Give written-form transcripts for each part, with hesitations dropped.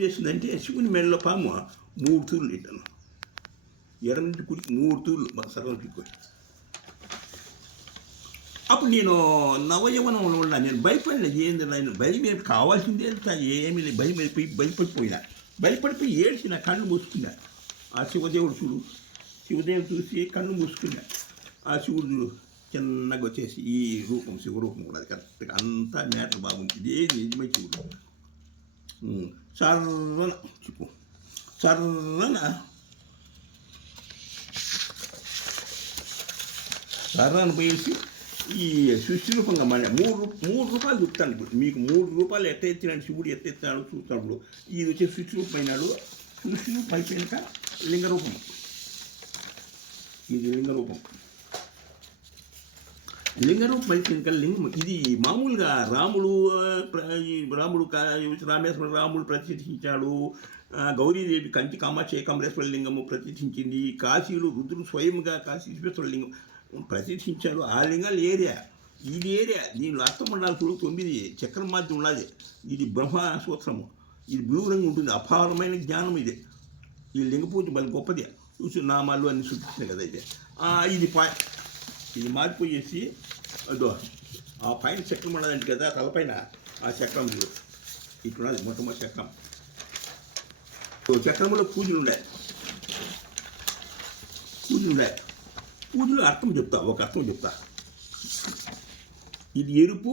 చేసిందంటే శివుని మెడలో పాము 3 తూర్లు ఇట్టాను, ఎర్రటి కుడికి 3 తూర్లు సర్వం పిక్కొని. అప్పుడు నేను నవయవనంలో ఉన్నా, నేను భయపడిన, ఏంది నేను భయం కావాల్సిందే ఏమీ లేదు, భయపడిపోయి ఏడ్చి నా కళ్ళు మూసుకున్నా. ఆ శివదేవుడు చూడు, శివదేవుడు చూసి కళ్ళు మూసుకున్నా. ఆ శివుడు చూడు చిన్నగా వచ్చేసి ఈ రూపం శివరూపం కూడా అది కరెక్ట్గా అంతా మ్యాటర్ బాగుంది, ఇదే నిజమే శివుడు. సర్రన చెప్పు సర్రన పోయేసి ఈ సృష్టి రూపంగా మళ్ళీ 3 రూపాయలు చూపుతాను. ఇప్పుడు మీకు 3 రూపాయలు ఎట్ట ఎత్తినాడు శివుడు, ఎత్త ఎత్తినాడు చూస్తాడు. ఇది వచ్చే సృష్టి రూపం అయినాడు, సృష్టి రూపం అయిపోయినాక లింగరూపం, ఇది లింగరూపం అయిపోయినాక లింగం. ఇది మామూలుగా రాముడు రామేశ్వర రాముడు ప్రతిష్ఠించాడు, గౌరీదేవి కంచి కామాక్షి ఏకాంబరేశ్వర లింగము ప్రతిష్ఠించింది, కాశీలు రుద్రుడు స్వయంగా కాశీ విశ్వేశ్వర లింగం ప్రతిష్ఠించాడు. ఆ లింగాలు ఇది ఏరియా దీనిలో అర్థమండాలు చూడు 9 చక్రం మాధ్యం ఉన్నది. ఇది బ్రహ్మ సూత్రము, ఇది బ్లూ రంగు ఉంటుంది, అపారమైన జ్ఞానం ఇది. ఈ లింగ పూజ మళ్ళీ గొప్పది, చూసి నామాలు అన్ని చూపిస్తున్నాయి కదా. ఇది ఇది మారిపోయేసి అదో ఆ పైన చక్రం ఉన్నదంటే కదా తలపైన, ఆ చక్రం ఇట్టున్నది మొట్టమొదటి చక్రం. చక్రంలో పూజలు ఉన్నాయి, పూజలు అర్థం చెప్తా, ఒక అర్థం చెప్తా. ఇది ఎరుపు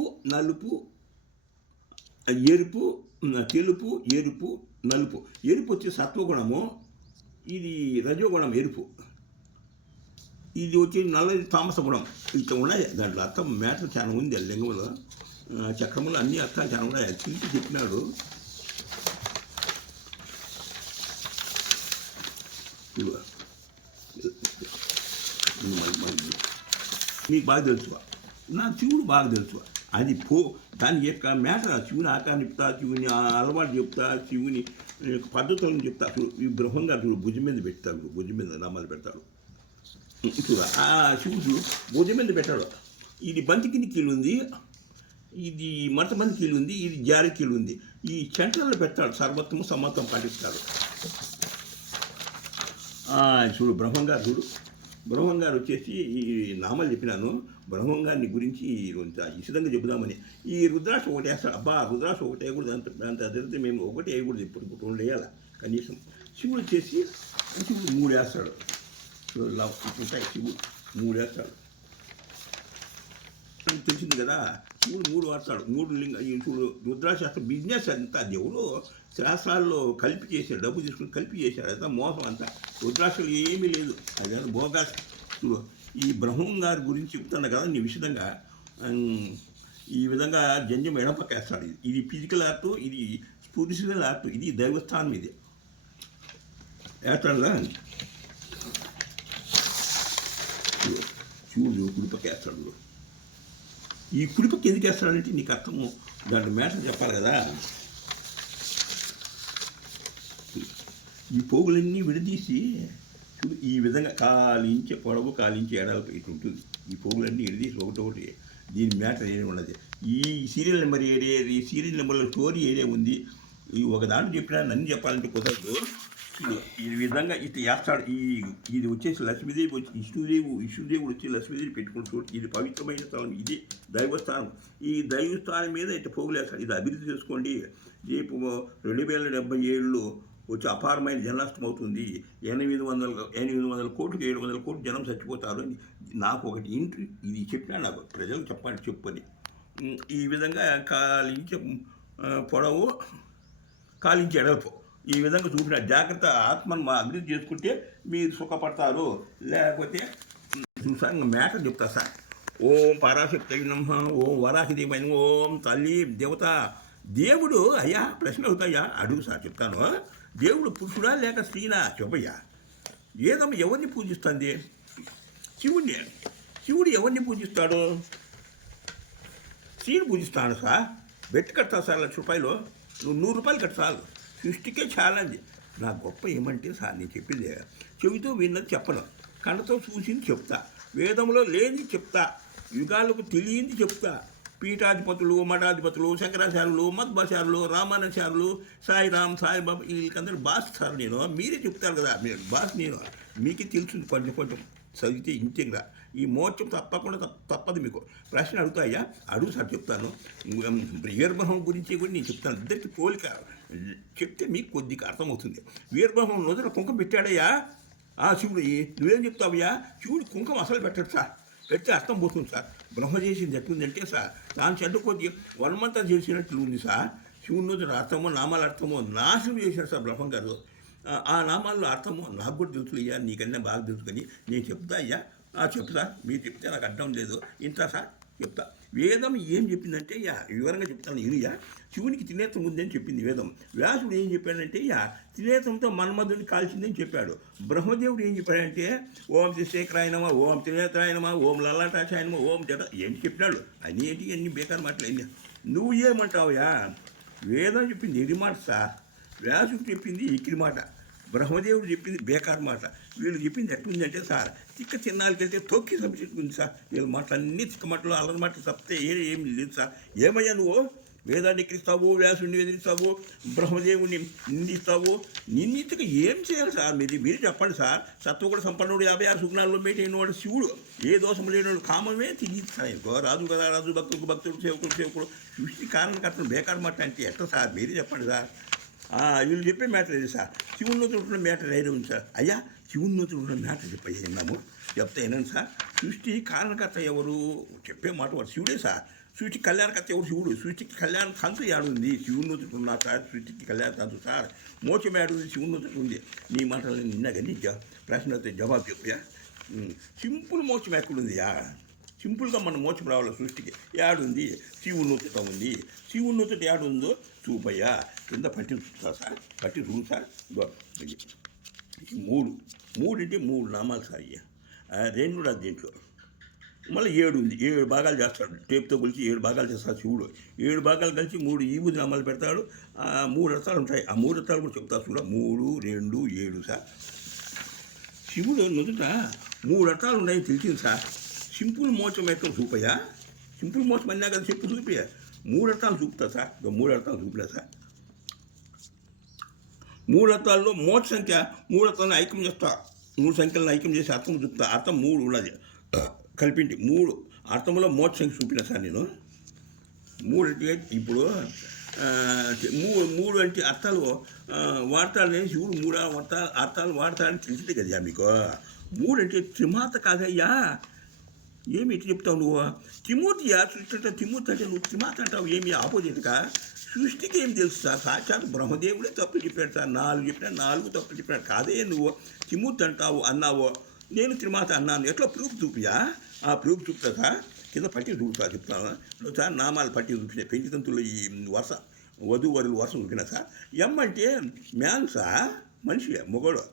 తెలుపు ఎరుపు నలుపు. ఎరుపు వచ్చే సత్వగుణము, ఇది రజోగుణం ఎరుపు. ఇది వచ్చి నల్లది తామస గుణం. ఇట్లా ఉన్నాయి దాంట్లో అర్థం మ్యాటర్ చాలా ఉంది. లింగంలో చక్రములు అన్ని అర్థాలు చాలా ఉన్నాయి. తిరిగి చెప్పినాడు. నీకు బాగా తెలుసు, నాకు శివుడు బాగా తెలుసు. అది దాని యొక్క మ్యాటర్ శివుని ఆకారం చెప్తా, శివుని అలవాటు చెప్తా, శివుని పద్ధతులను చెప్తా. ఈ బ్రహ్మంగా చూడు భుజం మీద పెడతాడు, భుజం మీద నామాలు పెడతాడు. చూడ ఆ శివుడు భుజం మీద పెట్టాడు. ఇది బంతికిని కీలు ఉంది, ఇది మడతబంది కీలు ఉంది, ఇది జారి కీలు ఉంది. ఈ సెంటర్లో పెడతాడు, సర్వత్వము సమత్వం పాటిస్తాడు. చూడు బ్రహ్మంగారు చూడు, బ్రహ్మంగారు వచ్చేసి ఈ నామాలు చెప్పినాను. బ్రహ్మంగారిని గురించి విశదంగా చెబుదామని ఈ రుద్రాక్ష ఒకటి వేస్తాడు. అబ్బా రుద్రాక్ష ఒకటి వేయకూడదు, దాంతో అదిరితే మేము ఒకటి వేయకూడదు, ఇప్పుడు 2 వేయాలి కనీసం. శివుడు వచ్చేసి శివుడు 3 వేస్తాడు. ఇట్లుంటాయి, శివుడు 3 వేస్తాడు, తెలిసింది కదా. శివుడు 3 వాడతాడు, 3 లింగ. చూడు రుద్రాశాస్త్రం బిజినెస్ అంతా దేవుడు శాస్త్రాల్లో కలిపి చేశాడు, డబ్బు తీసుకుని కలిపి చేశాడు. అదంతా మోసం అంతా. రుద్రాక్షలు ఏమీ లేదు, అదే భోగాస్. చూడు ఈ బ్రహ్మం గారి గురించి చెప్తున్నా కదా నీ విషదంగా. ఈ విధంగా జంజం ఎడపక్కేస్తాడు. ఇది ఫిజికల్ ఆర్ట్, ఇది స్పిరిచువల్ ఆర్ట్, ఇది దైవస్థానం. ఇది వేస్తాడుగా శివుడు కుడిపక్కేస్తాడు. ఈ కుడిపక్క ఎందుకు వేస్తాడంటే నీకు అర్థము, దాంట్లో మ్యాటర్ చెప్పాలి కదా. ఈ పోగులన్నీ విడదీసి చూడు, ఈ విధంగా కాలించే పొడవు, కాలించే ఎడాలపై ఇటు ఉంటుంది. ఈ పోగులన్నీ విడదీసి ఒకటొకటి దీని మ్యాటర్ ఏరియా ఉన్నది. ఈ సీరియల్ నెంబర్ ఏరియా, ఈ సీరియల్ నెంబర్లో స్టోరీ ఏరియా ఉంది. ఈ ఒక దాంట్లో చెప్పినా నన్ను చెప్పాలంటే కుదరదు. ఈ విధంగా ఇట్లా వేస్తాడు. ఇది వచ్చేసి లక్ష్మీదేవి వచ్చి విష్ణుదేవుడు వచ్చి లక్ష్మీదేవి పెట్టుకుని చూడు. ఇది పవిత్రమైన స్థలం, ఇది దైవస్థానం. ఈ దైవస్థానం మీద ఇట్లా పోగులు వేస్తాడు. ఇది అభివృద్ధి చేసుకోండి. రేపు 2077లో వచ్చి అపారమైన జనాష్టం అవుతుంది. 800 కోట్లు 700 కోట్లు జనం చచ్చిపోతారు అని నాకు ఒకటి ఇది చెప్పినా, నాకు ప్రజలు చెప్పని. ఈ విధంగా కాలించే పొడవు, కాలించే ఎడల్పు, ఈ విధంగా చూపిన జాగ్రత్త. ఆత్మను అభివృద్ధి చేసుకుంటే మీరు సుఖపడతారు. లేకపోతే చూసాను మ్యాటర్ చెప్తా సార్. ఓం పరాశక్తి నమః, ఓం వరాహిదేవి, ఓం తల్లి దేవత. దేవుడు అయ్యా ప్రశ్న అవుతాయా అడుగు సార్, చెప్తాను. దేవుడు పురుషుడా లేక స్త్రీనా చెప్పయ్యా. ఏదమ్మా ఎవరిని పూజిస్తుంది? శివుడిని. శివుడు ఎవరిని పూజిస్తాడు? స్త్రీని పూజిస్తాను సార్. బెట్టు కడతావు సార్ 1,00,000 రూపాయలు, నువ్వు 100 రూపాయలు కట్టాలి. సృష్టికే ఛాలెంజ్. నా గొప్ప ఏమంటే సార్ నేను చెప్పింది చెవితో విన్నది చెప్పను, కళ్ళతో చూసింది చెప్తా, వేదంలో లేని చెప్తా, యుగాలకు తెలియంది చెప్తా, పీఠాధిపతులు, మఠాధిపతులు, శంకరాచార్యులు, మధ్వాచార్యులు, రామానుచార్యులు, సాయిరామ్, సాయిబాబా వీళ్ళకందరూ బాస్ సార్. నేను మీరే చెప్తారు కదా, మీరు బాస్. నేను మీకే తెలుస్తుంది కొంచెం కొంచెం చదివితే ఇంటిగా. ఈ మోక్షం తప్పకుండా తప్పదు. మీకు ప్రశ్న అడుగుతాయా? అడుగు సార్, చెప్తాను. వీరబ్రహ్మం గురించి కూడా నేను చెప్తాను. ఇద్దరికి పోలిక చెప్తే మీకు కొద్దిగా అర్థమవుతుంది. వీరబ్రహ్మం నుదుట కుంకుమ పెట్టాడయ్యా శివుడు. నువ్వేం చెప్తావయ్యా? శివుడు కుంకుమ అసలు పెట్టడు సార్. పెడితే అర్థం పోతుంది సార్. బ్రహ్మ చేసింది ఎట్లుందంటే సార్, దాని చెడ్డ కొద్ది వనమంతా చేసినట్లు ఉంది సార్. శివుని నుదుట అర్థమో నామాల అర్థమో నాశనం చేశాడు సార్ బ్రహ్మం గారు. ఆ నామాల్లో అర్థమో నాకు కూడా తెలుసు అయ్యా, నీకన్నా బాగా తెలుసు. కానీ నేను చెప్తా అయ్యా, చెప్తా. మీరు చెప్తే నాకు అర్థం లేదు, ఇంత సార్ చెప్తా. వేదం ఏం చెప్పిందంటే వివరంగా చెప్తాను. ఇనుయా, శివునికి త్రినేత్రం ఉందని చెప్పింది వేదం. వ్యాసుడు ఏం చెప్పాడంటే త్రినేత్రంతో మన్మధుడిని కాల్చిందని చెప్పాడు. బ్రహ్మదేవుడు ఏం చెప్పాడంటే ఓం త్రిశేఖరాయనమా, ఓం త్రినేత్రాయనమా, ఓం లలాటాచాయనమా, ఓం జట ఏం చెప్పినాడు. అన్నిటికీ అన్ని బేకారు మాటలు అన్నీ. నువ్వు ఏమంటావుయా? వేదం చెప్పింది ఎరి మాట సార్, వ్యాసుడు చెప్పింది ఎక్కిరి మాట, బ్రహ్మదేవుడు చెప్పింది బేకార్ మాట. వీళ్ళు చెప్పింది ఎట్లుందంటే సార్, తిక్క తిన్నాళ్ళకెళ్తే తొక్కి సబ్జెక్ట్ ఉంది సార్. వీళ్ళ మాటలు అన్నీ తిక్క మాటలు, అల్లరి మాటలు తప్పితే ఏమి లేదు సార్. ఏమయ్యా నువ్వు వేదాన్ని ఎక్కిస్తావు, వ్యాసుడిని ఎదిరిస్తావు, బ్రహ్మదేవుడిని నిందిస్తావు. నిందితుగా ఏం చేయాలి సార్? మీరు చెప్పండి సార్. సత్వగుణ సంపన్నుడు 56 సుగుణాల్లో మెయిన్ వాడు శివుడు. ఏ దోషం లేనివాడు కామమే తిరిగిస్తాయి. రాజు కదా రాజు, భక్తుడు భక్తుడు, సేవకుడు సేవకుడు, సృష్టి కారణకర్తలు బేకార్ మాట అంటే ఎట్లా సార్? మీరే చెప్పండి సార్. వీళ్ళు చెప్పే మ్యాటర్ ఇది సార్. శివుని నూతులు ఉన్న మ్యాటర్ ఏదో ఉంది సార్. అయ్యా, శివుని నూతులు ఉన్న మ్యాటర్ చెప్పయ్యా, విన్నాము. చెప్తే ఏనండి సార్. సృష్టి కారణకర్త ఎవరు? చెప్పే మాట వాడు శివుడే సార్. సృష్టి కళ్యాణకర్త ఎవరు? శివుడు. సృష్టికి కళ్యాణ తంతు ఏడుంది? శివుని నూతులు ఉన్నా సార్. సృష్టికి కళ్యాణ తంతు సార్. మోక్షం ఏడుంది? శివుని నూతులు ఉంది. నీ మాటలు నిన్నా కానీ ప్రశ్న అయితే జవాబు చెప్పయా. సింపుల్ మోక్షం ఎక్కడుందియా? సింపుల్గా మనం మోక్షం రావాలి సృష్టికి. ఏడుంది? శివుని నూతుట ఉంది. శివుని నూతుట ఏడుందో చూపయ్యా. కింద పట్టి చూస్తా సార్, పట్టి చూడు సార్. మూడు అంటే 3 నామాలు సార్. అయ్యా 2 కూడా దీంట్లో. మళ్ళీ 7 ఉంది. 7 భాగాలు చేస్తాడు. టేప్తో కొలిచి 7 భాగాలు చేస్తాడు శివుడు. 7 భాగాలు కలిసి 3 ఈబుది నామాలు పెడతాడు. 3 అర్థాలు ఉంటాయి. ఆ 3 అర్థాలు కూడా చెప్తారు చూడ. 3, 2, 7 సార్. శివుడు నుదుట 3 అర్థాలు ఉన్నాయని తెలిసింది సార్. సింపుల్ మోక్షం ఎక్కడ చూపయ్యా? సింపుల్ మోక్షం అన్నా కదా, చెప్పు చూపయ్యా. 3 అర్థాలు చూపుతా సార్. 3 అర్థాలు చూపలే సార్. 3 అర్థాల్లో మోక్ష సంఖ్య 3 అర్థాలను ఐక్యం చేస్తా. 3 సంఖ్యలను ఐక్యం చేసి అర్థం చూపుతా. అర్థం 3 ఉన్నది కలిపింటి. 3 అర్థంలో మోక్ష సంఖ్య చూపిన సార్ నేను. 3 అంటే ఇప్పుడు 3 అంటే అర్థాలు వాడతాడని శివుడు 3 అర్థాలు వాడతాడని తెలిసిందే కదా మీకు. 3 అంటే త్రిమాత కాదయ్యా. ఏమి ఇటు చెప్తావు నువ్వు? తిమూర్తియా సృష్టి అంటే. తిమూర్తి అంటే నువ్వు త్రిమాత అంటావు. ఏమి ఆపోజిట్గా? సృష్టికి ఏం తెలుసు సార్? సాక్షాత్ బ్రహ్మదేవుడే తప్పు చెప్పాడు సార్. 4 చెప్పినా 4 తప్పు చెప్పాడు. కాదే నువ్వు తిమూర్తి అంటావు అన్నావు, నేను త్రిమాత అన్నాను. ఎట్లా ప్రూఫ్ చూపియా? ఆ ప్రూఫ్ చూపుతా సార్. కింద పట్టి చూపుతా చెప్తాను సార్. నామాలు పట్టి చూపించాయి. పెంచితంతులు ఈ వరుస వధువరులు వరుస చూపినా సార్. ఎం అంటే మ్యాన్ సార్, మనిషి మొగడు.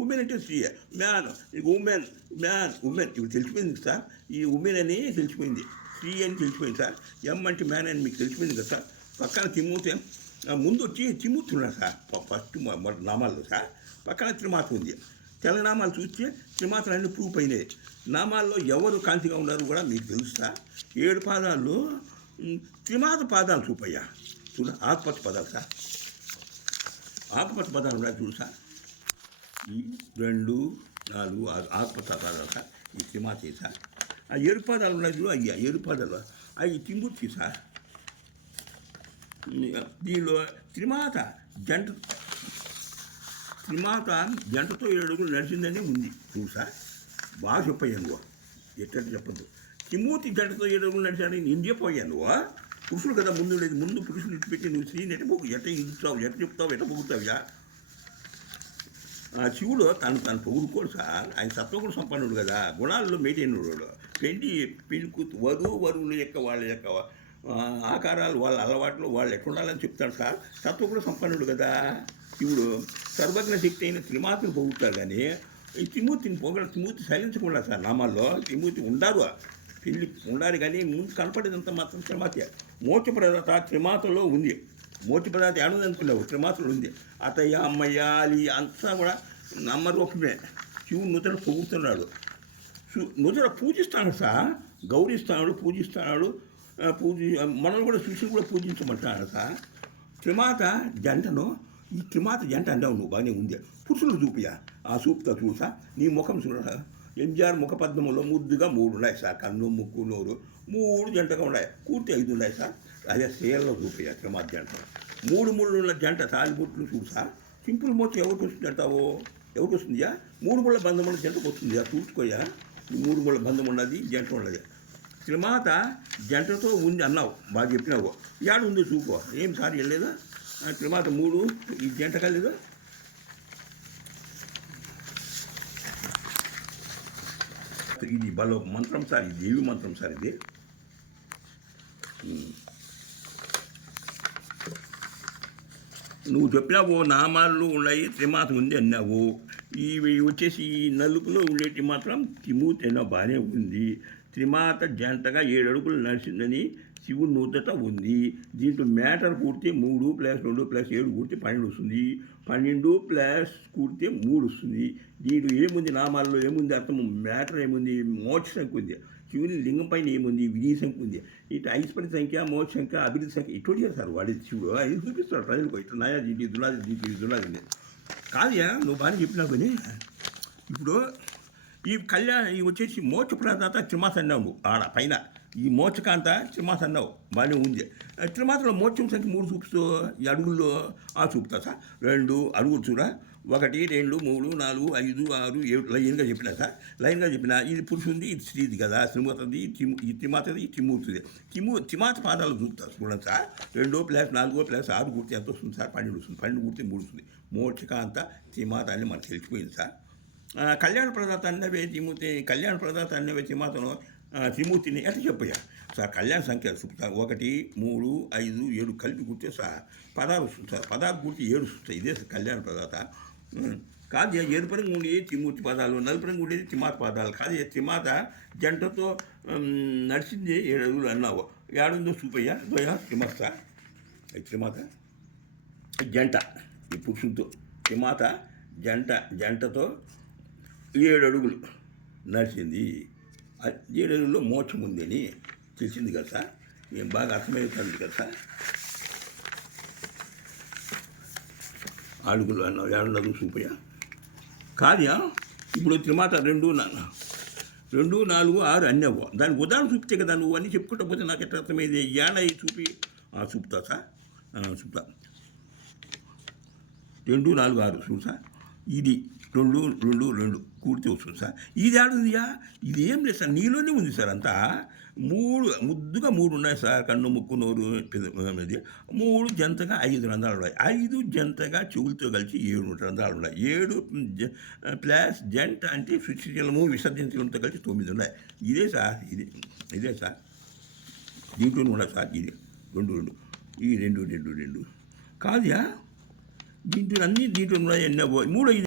ఉమెన్ అంటే స్త్రీ. మ్యాన్, ఉమెన్, మ్యాన్, ఉమెన్ ఇవి తెలిసిపోయింది సార్. ఈ ఉమెన్ అని తెలిసిపోయింది, స్త్రీ అని తెలిసిపోయింది సార్. ఎం అంటే మ్యాన్ అని మీకు తెలిసిపోయింది కదా సార్. పక్కన తిమూర్తి, ముందు వచ్చి తిమూర్తి ఉన్నాడు సార్ ఫస్ట్ నామాల్లో సార్. పక్కన త్రిమాత ఉంది. తెల్లనామాలు చూస్తే త్రిమాతలన్నీ ప్రూఫ్ అయినాయి. నామాల్లో ఎవరు కాంతిగా ఉన్నారు కూడా మీకు తెలుసు సార్. 7 పాదాల్లో త్రిమాత పాదాలు చూపయ్యా. చూడ ఆకుపచ్చ పదాలు సార్. ఆకుపచ్చ పదాలు ఉన్నాయి చూడు సార్. ఈ 2, 4, 6 ఆకుపచ్చ పదాలు సార్. ఈ త్రిమాత సార్. ఆ 7 పాదాలు ఉన్నాయి చూడు. అయ్యా 7 పాదాలు అవి తిమూర్తి సార్. దీనిలో త్రిమాత జంటతో 7 అడుగులు నడిచిందని ఉంది చూడు సార్. బాగా చెప్పయ్యా నువ్వు. ఎట్లా చెప్పద్దు. తిమూర్తి జంటతో 7 అడుగులు నడిచాడని నేను చెప్పయ్యా నువ్వు. పురుషులు కదా ముందు లేదు. ముందు పురుషులు ఇటు పెట్టి నువ్వు స్త్రీని ఎట్ట ఇస్తావు, ఎట్ట చెప్తావు, ఎట్ట పొగుతావుగా? శివుడు తను పొగుడుకోడు సార్. ఆయన సత్వగుణ సంపన్నుడు కదా, గుణాల్లో మెయింటైన్ వాడు. పెళ్లి వధువుల యొక్క వాళ్ళ యొక్క ఆకారాలు, వాళ్ళ అలవాట్లు, వాళ్ళు ఎట్లుండాలని చెప్తాడు సార్. సత్వగుణ సంపన్నుడు కదా శివుడు. సర్వజ్ఞ శక్తి అయిన త్రిమాతను పొగుడుతాడు. కానీ ఈ తిమూర్తిని తిమూర్తి సైలించకుండా సార్. నామాల్లో తిమూర్తి ఉండారు, పెళ్ళి ఉండాలి. కానీ ముందు కనపడేదంతా మాత్రం త్రిమాత. మోక్షప్రదాత త్రిమాతలో ఉంది. మోక్షప్రదాత ఏడుంది అనుకున్నావు, త్రిమాతలు ఉంది. అతయ్య, అమ్మయ్య, అలి అంతా కూడా నామరూపమే. శివుడు నుదుట పొగుడుతున్నాడు. నుదుట పూజిస్తాడు సార్. గౌరవిస్తున్నాడు, పూజిస్తున్నాడు. మనల్ని కూడా శిష్యులు కూడా పూజించమంటారు సార్. త్రిమాత జంటను ఈ త్రిమాత జంట అంటావు నువ్వు బాగానే ఉంది. పురుషులు చూపియా ఆ చూపుతా చూసా నీ ముఖం చూడ ఎంజార్ ముఖ పద్మములో ముద్దుగా 3 ఉన్నాయి సార్. కన్ను ముక్కు నోరు 3 జంటగా ఉన్నాయి. పూర్తి 5 ఉన్నాయి సార్. అదే సేల్లో చూపియా త్రిమాత జంట 3 ముళ్ళు ఉన్న జంట తాలిబుట్లు చూసా. సింపుల్ మోచి ఎవరికి వస్తుంది అంటావో ఎవరికి వస్తుందియా 3 ముళ్ళ బంధం ఉన్న జంటకు వస్తుందియా చూసుకోయా. ఈ 3 ముళ్ళ బంధం ఉన్నది జంట ఉన్నది. త్రిమాత జంటతో ఉంది అన్నావు బాగా చెప్పినావు. యాడు ఉంది చూపో ఏం సార్ వెళ్ళలేదా త్రిమాత 3 ఈ జంట కాలేదా. ఇది బలో మంత్రం సార్. ఇది దేవి మంత్రం సార్. ఇది నువ్వు చెప్పినావు నామాలు ఉన్నాయి త్రిమాత ఉంది అన్నావు. ఇవి వచ్చేసి ఈ నలుపులో ఉండేటి మాత్రం త్రిమూర్తి అయినా బాగానే ఉంది. త్రిమాత జంటగా 7 అడుగులు నడిచిందని శివుని నుదుట ఉంది. దీంట్లో మ్యాటర్ కూడితే 3 + 2 + 7 కూడితే 12 వస్తుంది. 12 ప్లస్ కూడితే 3 వస్తుంది. దీంట్లో ఏముంది నామాల్లో ఏముంది అర్థం మ్యాటర్ ఏముంది మోక్ష సంఖ్య ఉంది. శివుని లింగం పైన ఏముంది విధి సంఖ్య ఉంది. ఇటు ఐశ్వర్య సంఖ్య మోక్ష సంఖ్య అభివృద్ధి సంఖ్య ఇటువంటి సార్ వాడి శివుడు అది చూపిస్తాడు ప్రజలకు. ఇట్లా నాయా దీంట్లో దున్నది కాదుయా నువ్వు బాగా చెప్పినావు. కానీ ఇప్పుడు ఈ ఈ వచ్చేసి మోక్ష ప్రదాత త్రిమాత అన్నావు ఆడ పైన. ఈ మోక్షకాంత త్రిమాత అన్నావు బాగానే ఉంది. త్రిమాతలో మోక్షం సంఖ్య 3 చూపుతూ ఈ అడుగుల్లో చూపుతా సార్. 2 అడుగులు చూడ 1 2 3 4 5 6 7 లైన్గా చెప్పినా సార్. లైన్గా చెప్పిన ఇది పురుషుంది ఇది స్త్రీది కదా. శ్రీమతది ఈ త్రిమాతది త్రిమూర్తిది. త్రిమాత పాదాలు చూపుతా చూడండి సార్. 2 + 4 + 6 కూడితే ఎంత వస్తుంది సార్ 12 వస్తుంది. 12 కూడితే 3 వస్తుంది. మోక్షకాంత త్రిమాత అని మనకు తెలిసిపోయింది సార్. కళ్యాణ ప్రదాత అన్నవే త్రిమూర్తి కళ్యాణ ప్రదాత అన్నవే త్రిమాతను త్రిమూర్తిని ఎట్లా చెప్పయ్యా సార్. కళ్యాణ సంఖ్య 1 3 5 7 కలిపి కూర్చే సార్ 16 వస్తుంది సార్. 16 కూర్చి 7 వస్తుంది. ఇదే కళ్యాణ ప్రదాత కాదు. ఎరుపు రంగు ఉండేది త్రిమూర్తి పాదాలు, నలుపు రంగు ఉండేది త్రిమాత పాదాలు కాదు. త్రిమాత జంటతో నడిచింది 7 అడుగులు అన్నావు. ఏడుందో చూపయ్యా దోయా త్రిమాత త్రిమాత జంట ఈ పురుషులతో త్రిమాత జంటతో 7 అడుగులు నడిచింది. 7 అడుగుల్లో మోక్షం ఉంది అని తెలిసింది కదా సార్. ఏం బాగా అర్థమవుతుంది కదా సార్. అడుగులు అన్నావు 7 అడుగులు చూపయ్యా కాదుయా. ఇప్పుడు త్రిమాత 2 4 6 అన్నావు. దానికి ఉదాహరణ చూపితే కదా నువ్వు అన్నీ చెప్పుకుంటా పోతే నాకు ఎట్లా అర్థమైంది. ఏడై చూపి చూపుతా సార్. చూపుతా 2 4 6 చూడు సార్. ఇది 2 2 2 కూడితే వస్తుంది సార్. ఇది ఆడుందియా ఇది ఏం లేదు సార్. నీలోనే ఉంది సార్. అంతా 3 ముద్దుగా 3 ఉన్నాయి సార్. కన్ను ముక్కు నోరు 3 జంతగా 5 రంధ్రాలు ఉన్నాయి. 5 జంతగా చెవులతో కలిసి 7 రంధ్రాలు ఉన్నాయి. 7 ప్లస్ జంట అంటే సృష్టిజలము విసర్జించడంతో కలిసి 9 ఉన్నాయి. ఇదే సార్. ఇదే సార్. దీంట్లోనే ఉన్నాయి సార్. ఇది 2 2 ఈ 2 2 2 కాదుయా. దీంట్లో అన్నీ దీంట్లో ఉన్నాయి. 3